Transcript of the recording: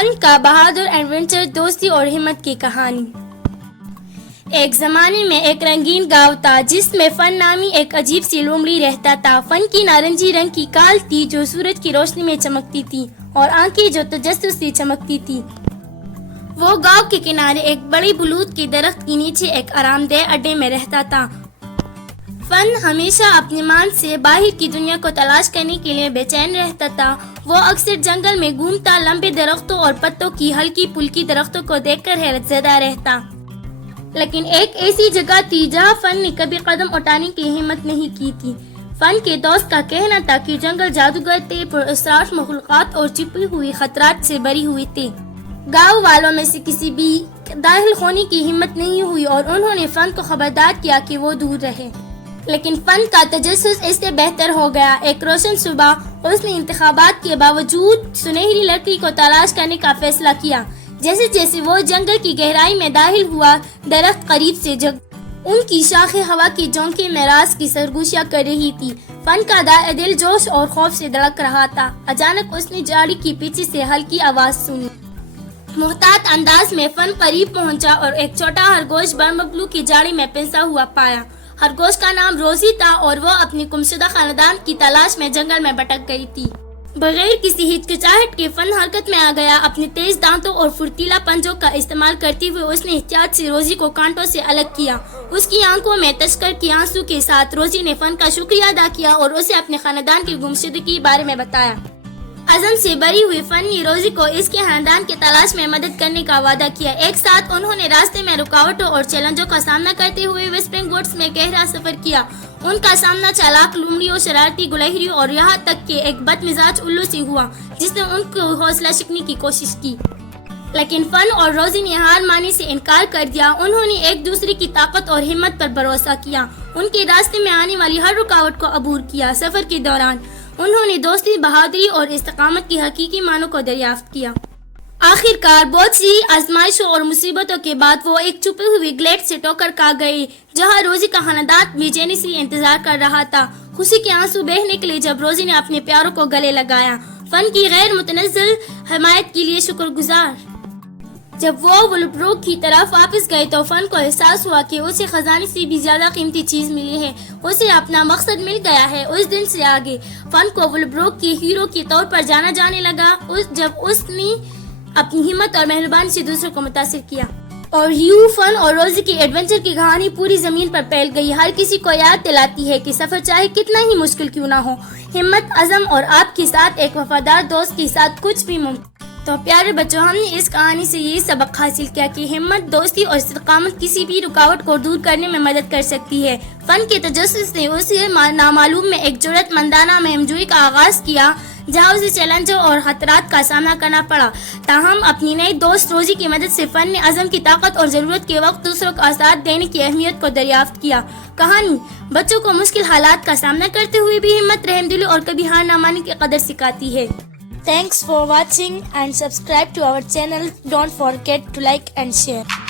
فن کا بہادر ایڈونچر، دوستی اور ہمت کی کہانی۔ ایک زمانے میں ایک رنگین گاؤں تھا جس میں فن نامی ایک عجیب سی لومڑی رہتا تھا۔ فن کی نارنجی رنگ کی کال تھی جو سورج کی روشنی میں چمکتی تھی اور آنکھیں جو تجسس سے چمکتی تھی۔ وہ گاؤں کے کنارے ایک بڑی بلوط کے درخت کے نیچے ایک آرام دہ اڈے میں رہتا تھا۔ فن ہمیشہ اپنی مان سے باہر کی دنیا کو تلاش کرنے کے لیے بے چین رہتا تھا۔ وہ اکثر جنگل میں گھومتا، لمبے درختوں اور پتوں کی ہلکی پھلکی درختوں کو دیکھ کر حیرت زدہ رہتا۔ لیکن ایک ایسی جگہ تھی جہاں فن نے کبھی قدم اٹھانے کی ہمت نہیں کی تھی۔ فن کے دوست کا کہنا تھا کہ جنگل جادوگر تھے، پراسرار مخلوقات اور چھپی ہوئی خطرات سے بھری ہوئی تھے۔ گاؤں والوں میں سے کسی بھی داخل ہونے کی ہمت نہیں ہوئی اور انہوں نے فن کو خبردار کیا کہ وہ دور رہے۔ لیکن فن کا تجسس اس سے بہتر ہو گیا۔ ایک روشن صبح اس نے انتخابات کے باوجود سنہری لڑکی کو تلاش کرنے کا فیصلہ کیا۔ جیسے جیسے وہ جنگل کی گہرائی میں داخل ہوا، درخت قریب سے ان کی شاخیں ہوا کی جھونکے میں راز کی سرگوشیاں کر رہی تھی۔ فن کا دل جوش اور خوف سے دھڑک رہا تھا۔ اچانک اس نے جھاڑی کے پیچھے سے ہلکی آواز سنی۔ محتاط انداز میں فن قریب پہنچا اور ایک چھوٹا خرگوش برمبلو کی جھاڑی میں پھنسا ہوا پایا۔ خرگوش کا نام روزی تھا اور وہ اپنی گمشدہ خاندان کی تلاش میں جنگل میں بھٹک گئی تھی۔ بغیر کسی ہچکچاہٹ کے فن حرکت میں آ گیا۔ اپنے تیز دانتوں اور فرتیلا پنجوں کا استعمال کرتے ہوئے اس نے احتیاط سے روزی کو کانٹوں سے الگ کیا۔ اس کی آنکھوں میں تشکر کے آنسو کے ساتھ روزی نے فن کا شکریہ ادا کیا اور اسے اپنے خاندان کی گمشدگی کے بارے میں بتایا۔ عزم سے بھری ہوئی فن نے روزی کو اس کے خاندان کی تلاش میں مدد کرنے کا وعدہ کیا۔ ایک ساتھ انہوں نے راستے میں رکاوٹوں اور چیلنجوں کا سامنا کرتے ہوئے وسپرنگ ووڈز میں گہرا سفر کیا۔ ان کا سامنا چالاک لومڑیوں، شرارتی گلہریوں اور یہاں تک کہ ایک بد مزاج الو سے ہوا جس نے ان کو حوصلہ شکنی کی کوشش کی۔ لیکن فن اور روزی نے ہار ماننے سے انکار کر دیا۔ انہوں نے ایک دوسرے کی طاقت اور ہمت پر بھروسہ کیا۔ ان کے راستے میں آنے والی ہر رکاوٹ کو عبور کیا۔ سفر کے دوران انہوں نے دوستی، بہادری اور استقامت کی حقیقی معنوں کو دریافت کیا۔ آخر کار بہت سی آزمائشوں اور مصیبتوں کے بعد وہ ایک چھپی ہوئی گلیڈ سے ٹوکر کھا گئے جہاں روزی کا خاندان بے چینی سے انتظار کر رہا تھا، خوشی کے آنسو بہنے کے لیے جب روزی نے اپنے پیاروں کو گلے لگایا۔ فن کی غیر متنازع حمایت کے لیے شکر گزار۔ جب وہ ولبروک کی طرف واپس گئے تو فن کو احساس ہوا کہ اسے خزانے سے بھی زیادہ قیمتی چیز ملی ہے۔ اسے اپنا مقصد مل گیا ہے۔ اس دن سے آگے فن کو ولبروک کے ہیرو کے طور پر جانا جانے لگا جب اس نے اپنی ہمت اور مہربانی سے دوسروں کو متاثر کیا۔ اور یوں فن اور روزی کی ایڈونچر کی کہانی پوری زمین پر پھیل گئی۔ ہر کسی کو یاد دلاتی ہے کہ سفر چاہے کتنا ہی مشکل کیوں نہ ہو، ہمت، عزم اور آپ کے ساتھ ایک وفادار دوست کے ساتھ کچھ بھی ممکن۔ تو پیارے بچوں، ہم نے اس کہانی سے یہ سبق حاصل کیا کہ ہمت، دوستی اور استقامت کسی بھی رکاوٹ کو دور کرنے میں مدد کر سکتی ہے۔ فن کے تجسس نے اسے نامعلوم میں ایک جرأت مندانہ مہمجوئی کا آغاز کیا جہاں اسے چیلنجوں اور خطرات کا سامنا کرنا پڑا۔ تاہم اپنی نئی دوست روزی کی مدد سے فن نے عزم کی طاقت اور ضرورت کے وقت دوسروں کا ساتھ دینے کی اہمیت کو دریافت کیا۔ کہانی بچوں کو مشکل حالات کا سامنا کرتے ہوئے بھی ہمت، رحمدلی اور کبھی ہار نہ ماننے کی قدر سکھاتی ہے۔ Thanks for watching and subscribe to our channel. Don't forget to like and share.